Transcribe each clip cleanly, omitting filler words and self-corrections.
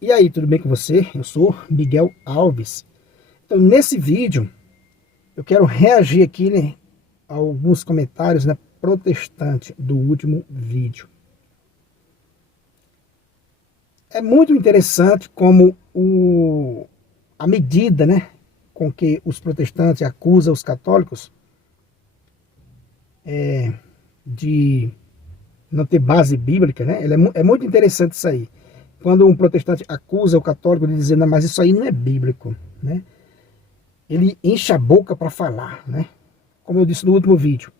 E aí, tudo bem com você? Eu sou Miguel Alves. Então, nesse vídeo, eu quero reagir aqui, né, a alguns comentários, né, protestantes do último vídeo. É muito interessante como a medida, né, com que os protestantes acusam os católicos de não ter base bíblica, né? É muito interessante isso aí. Quando um protestante acusa o católico de dizer, não, mas isso aí não é bíblico, né? Ele enche a boca para falar, né? Como eu disse no último vídeo,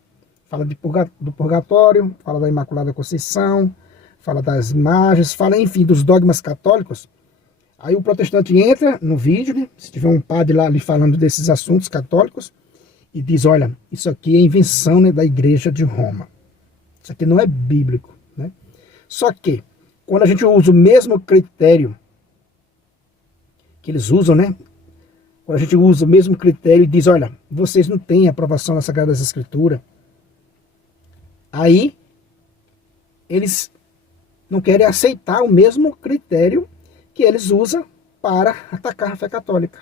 fala do purgatório, fala da Imaculada Conceição, fala das imagens, fala, enfim, dos dogmas católicos. Aí o protestante entra no vídeo, né? Se tiver um padre lá ali falando desses assuntos católicos, e diz, olha, isso aqui é invenção, né, da Igreja de Roma. Isso aqui não é bíblico, né? Só que, quando a gente usa o mesmo critério que eles usam, né? Quando a gente usa o mesmo critério e diz, olha, vocês não têm aprovação nas Sagradas Escrituras, aí eles não querem aceitar o mesmo critério que eles usam para atacar a fé católica.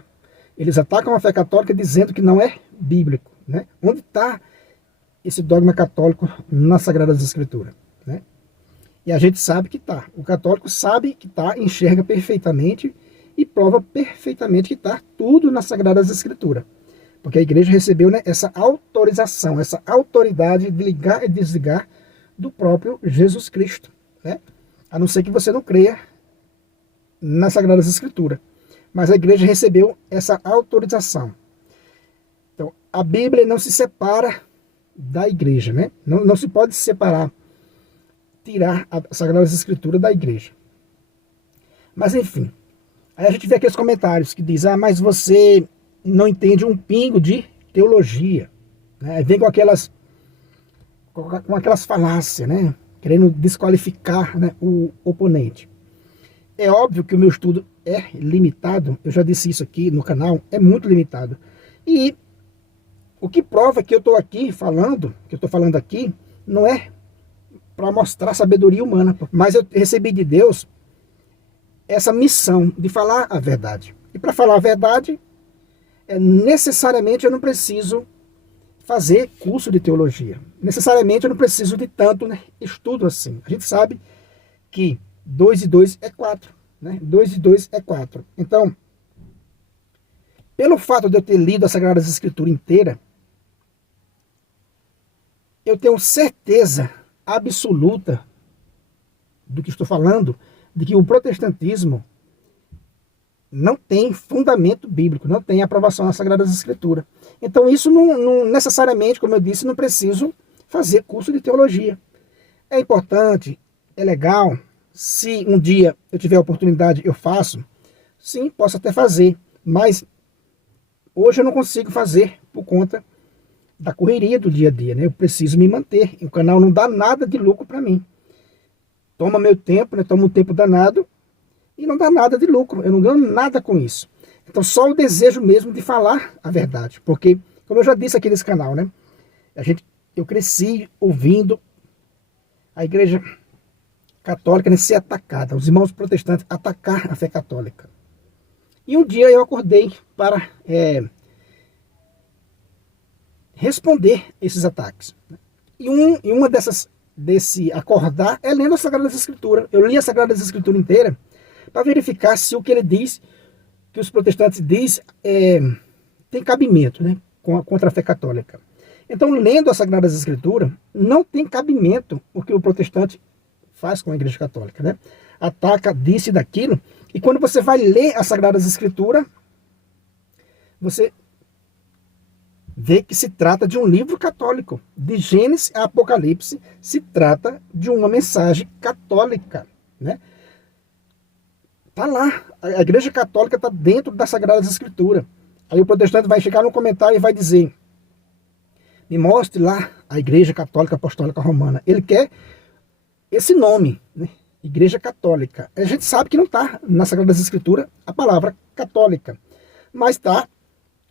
Eles atacam a fé católica dizendo que não é bíblico, né? Onde está esse dogma católico nas Sagradas Escrituras, né? E a gente sabe que está. O católico sabe que está, enxerga perfeitamente e prova perfeitamente que está tudo nas Sagradas Escrituras. Porque a igreja recebeu, né, essa autorização, essa autoridade de ligar e desligar do próprio Jesus Cristo, né? A não ser que você não creia nas Sagradas Escrituras. Mas a igreja recebeu essa autorização. Então, a Bíblia não se separa da igreja, né? Não se pode separar, tirar as Sagradas Escrituras da igreja. Mas, enfim, aí a gente vê aqueles comentários que dizem, ah, mas você não entende um pingo de teologia, né? Vem com aquelas falácias, né? Querendo desqualificar, né, o oponente. É óbvio que o meu estudo é limitado, eu já disse isso aqui no canal, é muito limitado. E o que prova que eu estou aqui falando, que eu estou falando aqui, não é para mostrar sabedoria humana, mas eu recebi de Deus essa missão de falar a verdade. E para falar a verdade, necessariamente eu não preciso fazer curso de teologia. Necessariamente eu não preciso de tanto, né, estudo assim. A gente sabe que 2 e 2 é 4. Né? 2 e 2 é 4. Então, pelo fato de eu ter lido a Sagrada Escritura inteira, eu tenho certeza absoluta do que estou falando, de que o protestantismo não tem fundamento bíblico, não tem aprovação nas Sagradas Escrituras. Então isso não necessariamente, como eu disse, não preciso fazer curso de teologia. É importante, é legal, se um dia eu tiver a oportunidade, eu faço, sim, posso até fazer, mas hoje eu não consigo fazer por conta da correria do dia a dia, né? Eu preciso me manter, o canal não dá nada de lucro para mim. Toma meu tempo, né? Toma um tempo danado e não dá nada de lucro, eu não ganho nada com isso. Então só o desejo mesmo de falar a verdade, porque, como eu já disse aqui nesse canal, né? Eu cresci ouvindo a igreja católica, né, ser atacada, os irmãos protestantes atacar a fé católica. E um dia eu acordei para responder esses ataques. E uma desse acordar é lendo as Sagradas Escrituras. Eu li a Sagradas Escrituras inteira para verificar se o que ele diz, que os protestantes dizem, tem cabimento, né, contra a fé católica. Então, lendo as Sagradas Escrituras, não tem cabimento o que o protestante faz com a Igreja Católica, né? Ataca disso e daquilo, e quando você vai ler as Sagradas Escrituras, você vê que se trata de um livro católico. De Gênesis a Apocalipse, se trata de uma mensagem católica, né? Tá lá, a Igreja Católica está dentro das Sagradas Escrituras. Aí o protestante vai chegar no comentário e vai dizer, me mostre lá a Igreja Católica Apostólica Romana. Ele quer esse nome, né? Igreja Católica. A gente sabe que não está nas Sagradas Escrituras a palavra católica, mas está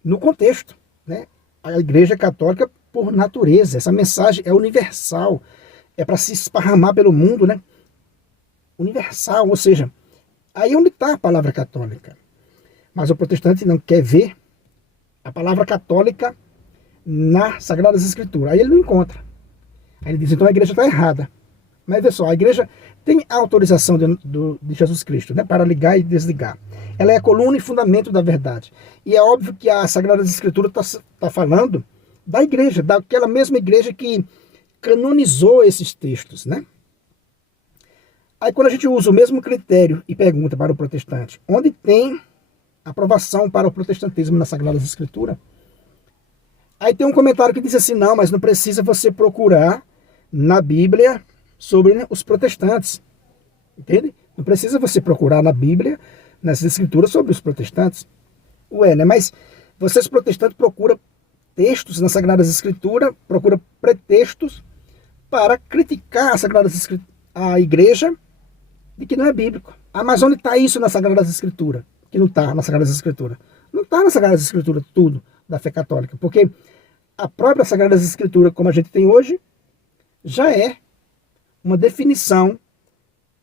no contexto, né? A Igreja Católica, por natureza, essa mensagem é universal, é para se esparramar pelo mundo, né? Universal, ou seja, Aí é onde está a palavra católica. Mas o protestante não quer ver a palavra católica nas Sagradas Escrituras. Aí ele não encontra. Aí ele diz, então a igreja está errada. Mas vê só, a igreja tem a autorização de Jesus Cristo, né, para ligar e desligar. Ela é a coluna e fundamento da verdade. E é óbvio que a Sagrada Escritura está falando da igreja, daquela mesma igreja que canonizou esses textos, né? Aí quando a gente usa o mesmo critério e pergunta para o protestante, onde tem aprovação para o protestantismo na Sagrada Escritura? Aí tem um comentário que diz assim, não, mas não precisa você procurar na Bíblia sobre, né, os protestantes. Entende? Não precisa você procurar na Bíblia, nessas escrituras, sobre os protestantes. Ué, né? Mas vocês protestantes procuram textos nas Sagradas Escrituras, procuram pretextos para criticar a Sagrada Escritura, a igreja, de que não é bíblico. Ah, mas onde está isso nas Sagradas Escrituras? Que não está nas Sagradas Escrituras. Não está nas Sagradas Escrituras tudo da fé católica, porque a própria Sagradas Escrituras, como a gente tem hoje, já é uma definição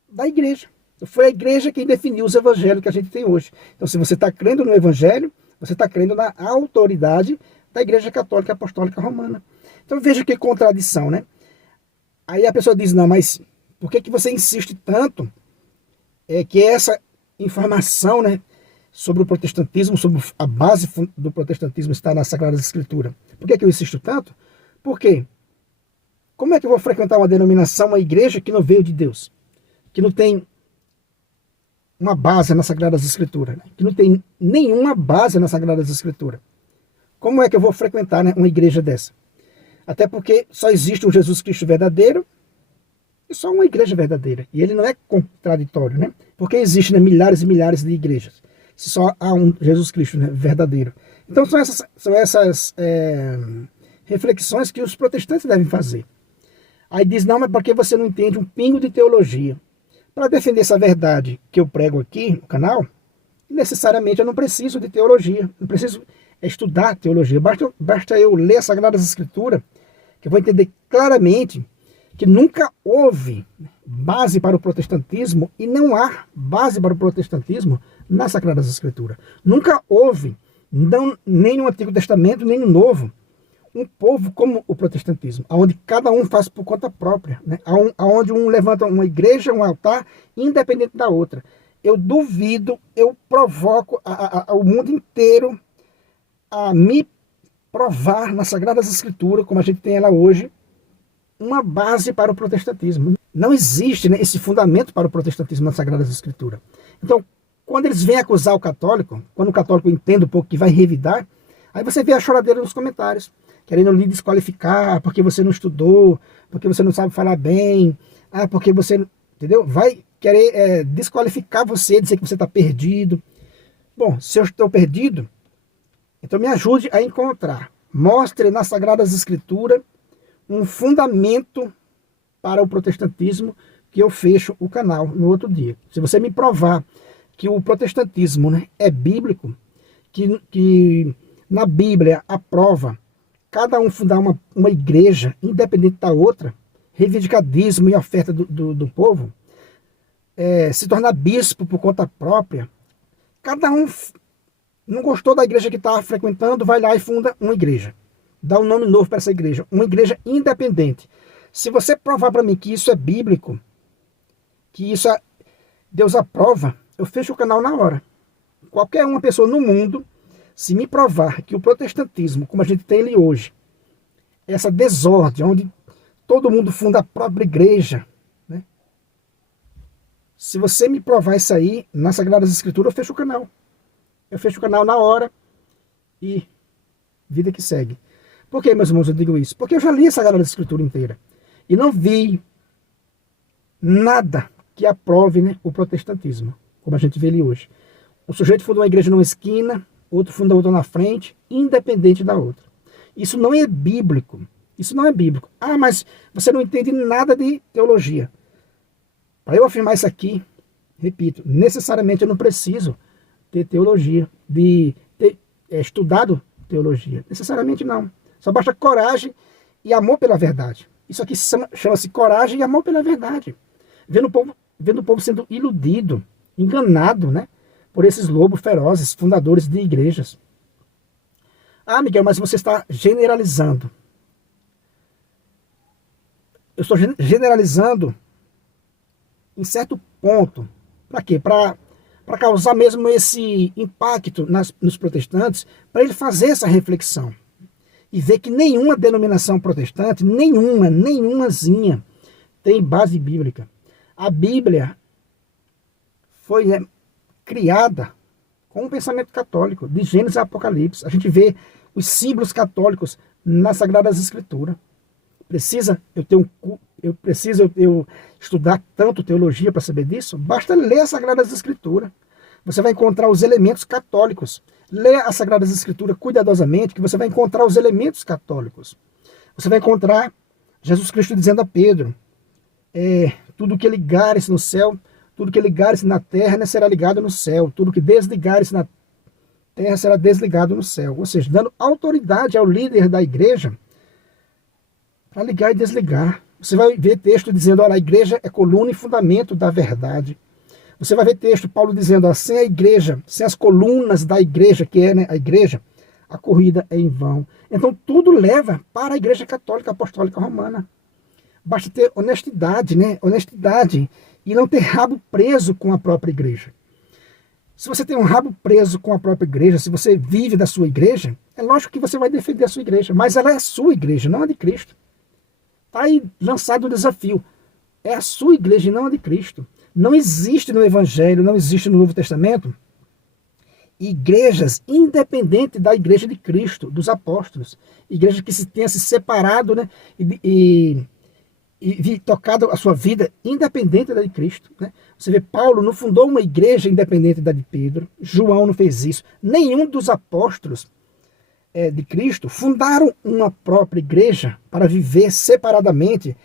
da igreja. Foi a igreja quem definiu os evangelhos que a gente tem hoje. Então, se você está crendo no evangelho, você está crendo na autoridade da Igreja Católica Apostólica Romana. Então, veja que contradição, né? Aí a pessoa diz, não, mas por que você insiste tanto que essa informação, né, sobre o protestantismo, sobre a base do protestantismo está nas Sagradas Escrituras? Por que eu insisto tanto? Por quê? Como é que eu vou frequentar uma denominação, uma igreja que não veio de Deus? Que não tem uma base nas Sagradas Escrituras, né? Que não tem nenhuma base nas Sagradas Escrituras. Como é que eu vou frequentar, né, uma igreja dessa? Até porque só existe um Jesus Cristo verdadeiro e só uma igreja verdadeira. E ele não é contraditório, né? Porque existem, né, milhares e milhares de igrejas. Se só há um Jesus Cristo, né, verdadeiro. Então são essas reflexões que os protestantes devem fazer. Aí diz, não, mas porque você não entende um pingo de teologia? Para defender essa verdade que eu prego aqui no canal, necessariamente eu não preciso de teologia, não preciso estudar teologia, basta eu ler as Sagradas Escrituras, que eu vou entender claramente que nunca houve base para o protestantismo e não há base para o protestantismo nas Sagradas Escrituras. Nunca houve, não, nem no Antigo Testamento, nem no Novo, um povo como o protestantismo, onde cada um faz por conta própria, né? Onde um levanta uma igreja, um altar, independente da outra. Eu duvido, eu provoco o mundo inteiro a me provar nas Sagradas Escrituras, como a gente tem ela hoje, uma base para o protestantismo. Não existe, né, esse fundamento para o protestantismo nas Sagradas Escrituras. Então, quando eles vêm acusar o católico, quando o católico entende um pouco que vai revidar, aí você vê a choradeira nos comentários, querendo lhe desqualificar, porque você não estudou, porque você não sabe falar bem, porque você, entendeu? Vai querer desqualificar você, dizer que você está perdido. Bom, se eu estou perdido, então me ajude a encontrar. Mostre nas Sagradas Escrituras um fundamento para o protestantismo, que eu fecho o canal no outro dia. Se você me provar que o protestantismo, né, é bíblico, que na Bíblia aprova cada um fundar uma igreja independente da outra, reivindicadismo e oferta do povo, se tornar bispo por conta própria, cada um não gostou da igreja que está frequentando, vai lá e funda uma igreja. Dá um nome novo para essa igreja, uma igreja independente. Se você provar para mim que isso é bíblico, que isso Deus aprova, eu fecho o canal na hora. Qualquer uma pessoa no mundo, se me provar que o protestantismo, como a gente tem ele hoje, essa desordem, onde todo mundo funda a própria igreja, né? Se você me provar isso aí, nas Sagradas Escrituras, eu fecho o canal. Eu fecho o canal na hora e vida que segue. Por que, meus irmãos, eu digo isso? Porque eu já li a Sagrada Escritura inteira e não vi nada que aprove, né, o protestantismo, como a gente vê ele hoje. O sujeito funda uma igreja numa esquina, outro funda outra na frente, independente da outra. Isso não é bíblico. Isso não é bíblico. Ah, mas você não entende nada de teologia. Para eu afirmar isso aqui, repito, necessariamente eu não preciso ter teologia, de ter estudado teologia. Necessariamente não. Só basta coragem e amor pela verdade. Isso aqui chama-se coragem e amor pela verdade. Vendo o povo sendo iludido, enganado, né, por esses lobos ferozes, fundadores de igrejas. Ah, Miguel, mas você está generalizando. Eu estou generalizando em certo ponto. Para quê? Para causar mesmo esse impacto nos protestantes, para ele fazer essa reflexão e ver que nenhuma denominação protestante, nenhumazinha, tem base bíblica. A Bíblia foi criada com um pensamento católico, de Gênesis a Apocalipse. A gente vê os símbolos católicos nas Sagradas Escrituras. Eu preciso estudar tanto teologia para saber disso? Basta ler as Sagradas Escrituras. Você vai encontrar os elementos católicos. Lê as Sagradas Escrituras cuidadosamente, que você vai encontrar os elementos católicos. Você vai encontrar Jesus Cristo dizendo a Pedro, tudo que ligares no céu, tudo que ligares na terra, né, será ligado no céu. Tudo que desligares na terra será desligado no céu. Ou seja, dando autoridade ao líder da igreja para ligar e desligar. Você vai ver texto dizendo, olha, a igreja é coluna e fundamento da verdade. Você vai ver texto, Paulo dizendo, ó, sem a igreja, sem as colunas da igreja, que é, né, a igreja, a corrida é em vão. Então tudo leva para a igreja católica apostólica romana. Basta ter honestidade, né? Honestidade. E não ter rabo preso com a própria igreja. Se você tem um rabo preso com a própria igreja, se você vive da sua igreja, é lógico que você vai defender a sua igreja. Mas ela é a sua igreja, não a de Cristo. Está aí lançado o desafio. É a sua igreja e não a de Cristo. Não existe no Evangelho, não existe no Novo Testamento, igrejas independentes da igreja de Cristo, dos apóstolos. Igrejas que tenha se separado, né, e tocado a sua vida independente da de Cristo. Né? Você vê, Paulo não fundou uma igreja independente da de Pedro, João não fez isso. Nenhum dos apóstolos de Cristo fundaram uma própria igreja para viver separadamente,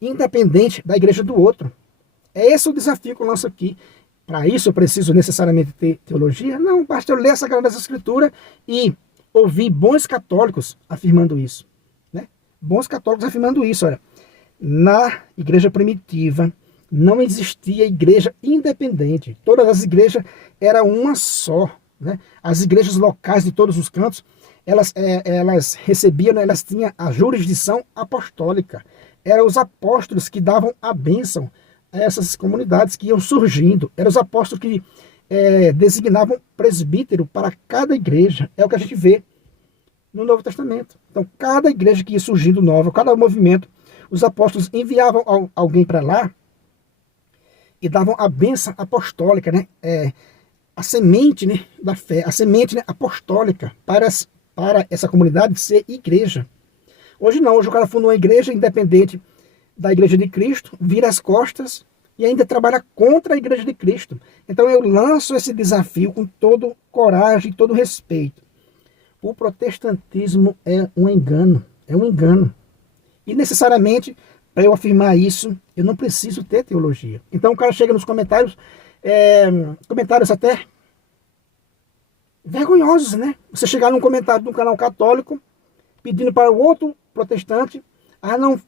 independente da igreja do outro. É esse o desafio que eu lanço aqui. Para isso eu preciso necessariamente ter teologia? Não, basta eu ler as Sagradas Escrituras e ouvir bons católicos afirmando isso. Né? Bons católicos afirmando isso. Olha, na igreja primitiva não existia igreja independente. Todas as igrejas eram uma só. Né? As igrejas locais de todos os cantos, elas recebiam, né, elas tinham a jurisdição apostólica. Eram os apóstolos que davam a bênção a essas comunidades que iam surgindo. Eram os apóstolos que designavam presbítero para cada igreja. É o que a gente vê no Novo Testamento. Então, cada igreja que ia surgindo nova, cada movimento, os apóstolos enviavam alguém para lá e davam a bênção apostólica, né? A semente, né, da fé, a semente, né, apostólica para essa comunidade ser igreja. Hoje não, hoje o cara funda uma igreja independente da igreja de Cristo, vira as costas e ainda trabalha contra a igreja de Cristo. Então eu lanço esse desafio com todo coragem e todo respeito. O protestantismo é um engano, E necessariamente, para eu afirmar isso, eu não preciso ter teologia. Então o cara chega nos comentários, comentários até vergonhosos, né? Você chegar num comentário de um canal católico, pedindo para o outro protestante,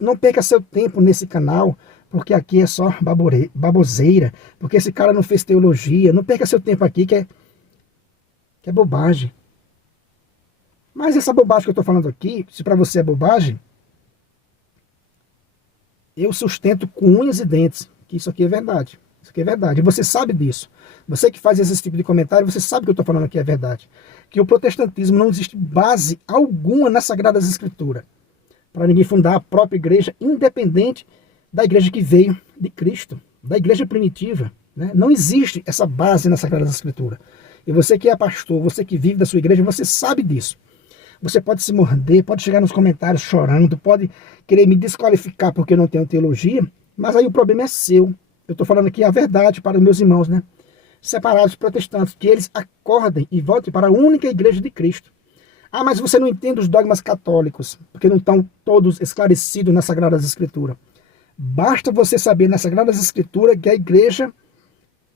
não perca seu tempo nesse canal, porque aqui é só baboseira, porque esse cara não fez teologia, não perca seu tempo aqui, que é bobagem. Mas essa bobagem que eu estou falando aqui, se para você é bobagem, eu sustento com unhas e dentes que isso aqui é verdade. Isso aqui é verdade. E você sabe disso. Você que faz esse tipo de comentário, você sabe que eu estou falando aqui é verdade. Que o protestantismo não existe base alguma nas Sagradas Escrituras para ninguém fundar a própria igreja independente da igreja que veio de Cristo, da igreja primitiva. Né? Não existe essa base nas Sagradas Escrituras. E você que é pastor, você que vive da sua igreja, você sabe disso. Você pode se morder, pode chegar nos comentários chorando, pode querer me desqualificar porque eu não tenho teologia, mas aí o problema é seu. Eu estou falando aqui a verdade para os meus irmãos, né? Separados protestantes, que eles acordem e voltem para a única igreja de Cristo. Ah, mas você não entende os dogmas católicos, porque não estão todos esclarecidos nas Sagradas Escrituras. Basta você saber nas Sagradas Escrituras que a igreja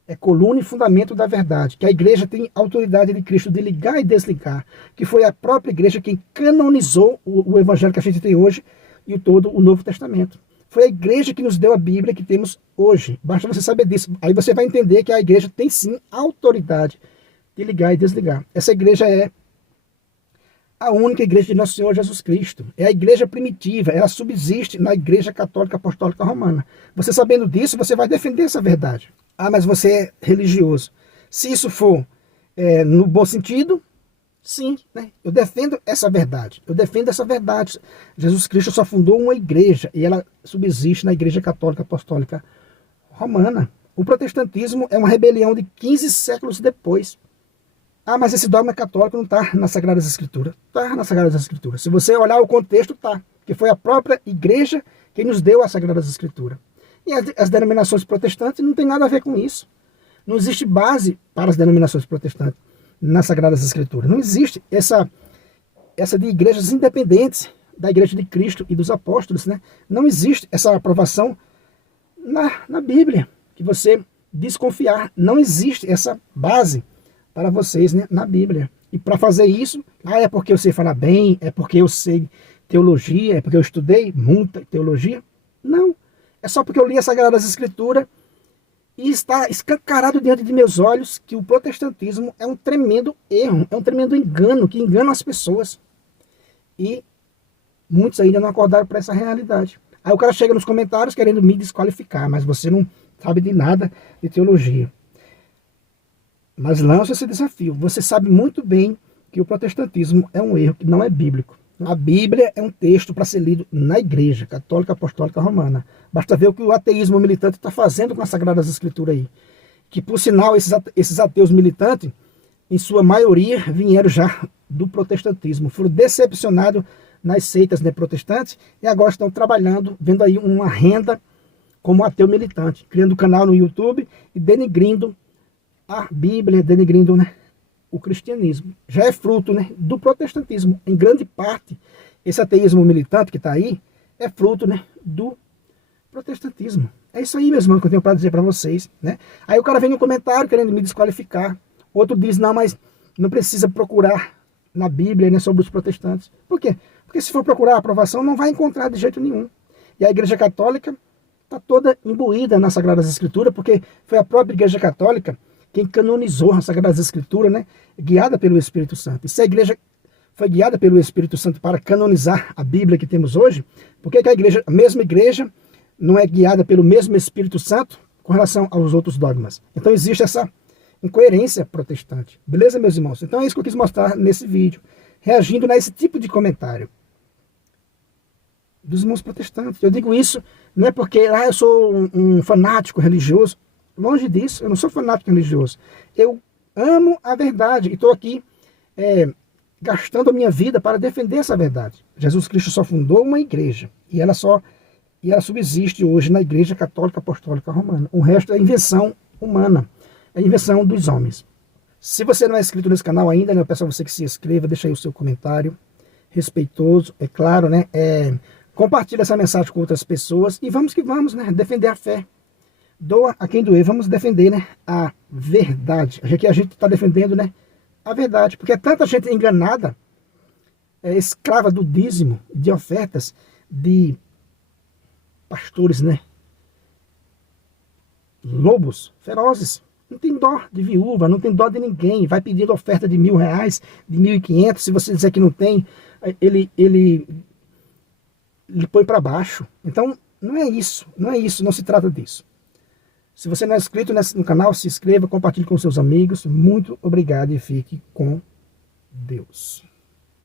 é coluna e fundamento da verdade, que a igreja tem autoridade de Cristo de ligar e desligar, que foi a própria igreja quem canonizou o evangelho que a gente tem hoje e todo o Novo Testamento. Foi a igreja que nos deu a Bíblia que temos hoje. Basta você saber disso. Aí você vai entender que a igreja tem sim autoridade de ligar e desligar. Essa igreja é a única igreja de Nosso Senhor Jesus Cristo. É a igreja primitiva, ela subsiste na igreja católica apostólica romana. Você sabendo disso, você vai defender essa verdade. Ah, mas você é religioso. Se isso for no bom sentido, sim, né? Eu defendo essa verdade. Eu defendo essa verdade. Jesus Cristo só fundou uma igreja e ela subsiste na igreja católica apostólica romana. O protestantismo é uma rebelião de 15 séculos depois. Ah, mas esse dogma católico não está nas Sagradas Escrituras. Está nas Sagradas Escrituras. Se você olhar o contexto, está. Que foi a própria igreja quem nos deu as Sagradas Escrituras. E as denominações protestantes não tem nada a ver com isso. Não existe base para as denominações protestantes nas Sagradas Escrituras. Não existe essa de igrejas independentes da Igreja de Cristo e dos apóstolos, né? Não existe essa aprovação na Bíblia, que você desconfiar. Não existe essa base para vocês, né, na Bíblia. E para fazer isso, é porque eu sei falar bem, é porque eu sei teologia, é porque eu estudei muita teologia. Não. É só porque eu li as Sagradas Escrituras e está escancarado diante de meus olhos que o protestantismo é um tremendo erro, é um tremendo engano, que engana as pessoas. E muitos ainda não acordaram para essa realidade. Aí o cara chega nos comentários querendo me desqualificar, mas você não sabe de nada de teologia. Mas lança esse desafio. Você sabe muito bem que o protestantismo é um erro que não é bíblico. A Bíblia é um texto para ser lido na igreja católica apostólica romana. Basta ver o que o ateísmo militante está fazendo com as Sagradas Escrituras aí. Que, por sinal, esses ateus militantes, em sua maioria, vieram já do protestantismo. Foram decepcionados nas seitas, né, protestantes e agora estão trabalhando, vendo aí uma renda como ateu militante, criando canal no YouTube e denigrindo a Bíblia, denigrindo, né, o cristianismo. Já é fruto, né, do protestantismo. Em grande parte, esse ateísmo militante que está aí é fruto, né, do protestantismo. É isso aí, meus irmãos, que eu tenho para dizer para vocês, né? Aí o cara vem no comentário querendo me desqualificar. Outro diz, não, mas não precisa procurar na Bíblia, né, sobre os protestantes. Por quê? Porque se for procurar a aprovação, não vai encontrar de jeito nenhum. E a Igreja Católica está toda imbuída nas Sagradas Escrituras, porque foi a própria Igreja Católica quem canonizou as Sagradas Escrituras, né, guiada pelo Espírito Santo. E se a igreja foi guiada pelo Espírito Santo para canonizar a Bíblia que temos hoje, por que a mesma igreja não é guiada pelo mesmo Espírito Santo com relação aos outros dogmas? Então existe essa incoerência protestante. Beleza, meus irmãos? Então é isso que eu quis mostrar nesse vídeo, reagindo a esse tipo de comentário dos irmãos protestantes. Eu digo isso não é porque eu sou um fanático religioso. Longe disso, eu não sou fanático religioso. Eu amo a verdade e estou aqui gastando a minha vida para defender essa verdade. Jesus Cristo só fundou uma igreja e ela subsiste hoje na Igreja Católica Apostólica Romana. O resto é invenção humana, é invenção dos homens. Se você não é inscrito nesse canal ainda, né, eu peço a você que se inscreva, deixa aí o seu comentário respeitoso, é claro, né? Compartilhe essa mensagem com outras pessoas e vamos que vamos, né? Defender a fé. Doa a quem doer, vamos defender, né, a verdade. Já que a gente está defendendo, né, a verdade, porque é tanta gente enganada, escrava do dízimo, de ofertas, de pastores, né, lobos ferozes. Não tem dó de viúva, não tem dó de ninguém. Vai pedindo oferta de R$1.000, de 1.500. Se você dizer que não tem, ele põe para baixo. Então, não é isso, não se trata disso. Se você não é inscrito no canal, se inscreva, compartilhe com seus amigos. Muito obrigado e fique com Deus.